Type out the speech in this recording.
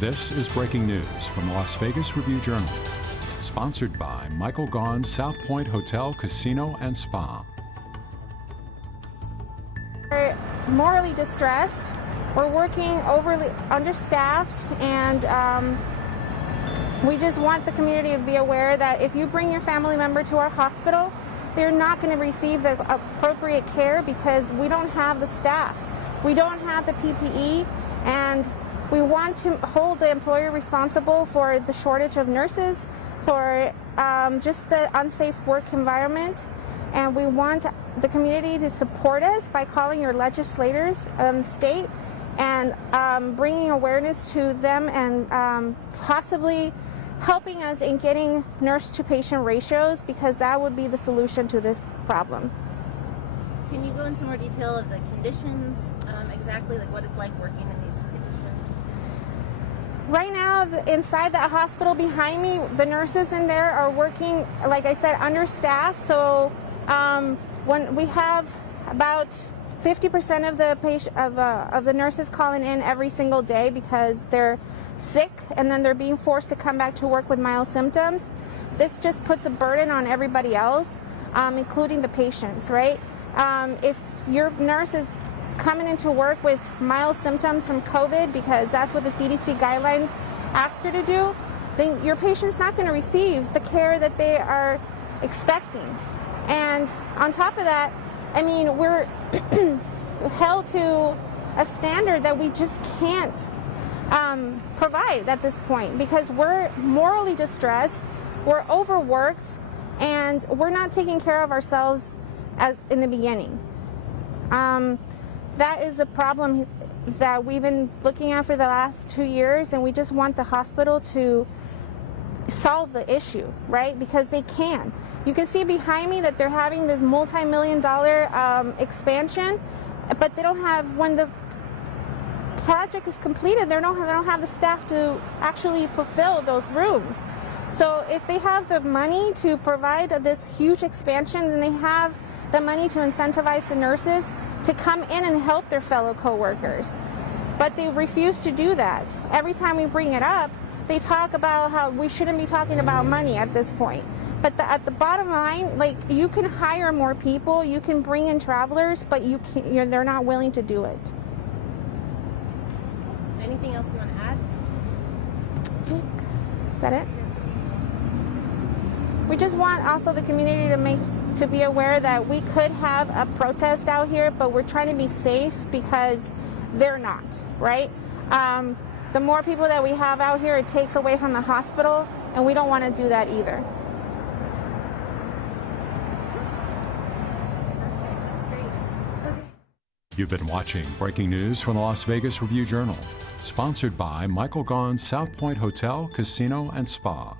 This is breaking news from the Las Vegas Review-Journal, sponsored by Michael Gaughan's South Point Hotel, Casino, and Spa. We're morally distressed. We're working overly understaffed, and we just want the community to be aware that if you bring your family member to our hospital, they're not going to receive the appropriate care because we don't have the staff. We don't have the PPE, and we want to hold the employer responsible for the shortage of nurses, for just the unsafe work environment. And we want the community to support us by calling your legislators in the state and bringing awareness to them and possibly helping us in getting nurse-to-patient ratios, because that would be the solution to this problem. Can you go into more detail of the conditions, exactly like what it's like working in these conditions? Right now, inside that hospital behind me, the nurses in there are working, like I said, understaffed. So when we have about 50% of the nurses calling in every single day because they're sick, and then they're being forced to come back to work with mild symptoms. This just puts a burden on everybody else, including the patients, right? If your nurse is coming into work with mild symptoms from COVID, because that's what the CDC guidelines ask her to do, then your patient's not going to receive the care that they are expecting. And on top of that, I mean, we're held to a standard that we just can't provide at this point, because we're morally distressed, we're overworked, and we're not taking care of ourselves as in the beginning. That is a problem that we've been looking at for the last 2 years, and we just want the hospital to solve the issue, right? Because they can. You can see behind me that they're having this multi-million-dollar expansion, but they don't have, when the project is completed, they don't have the staff to actually fulfill those rooms. So if they have the money to provide this huge expansion, then they have the money to incentivize the nurses to come in and help their fellow co-workers. But they refuse to do that. Every time we bring it up, they talk about how we shouldn't be talking about money at this point. But at the bottom line, like, you can hire more people, you can bring in travelers, but they're not willing to do it. Anything else you want to add? Is that it? We just want also the community to be aware that we could have a protest out here, but we're trying to be safe because they're not, right? The more people that we have out here, it takes away from the hospital, and we don't want to do that either. You've been watching breaking news from the Las Vegas Review-Journal, sponsored by Michael Gaughan's South Point Hotel, Casino, and Spa.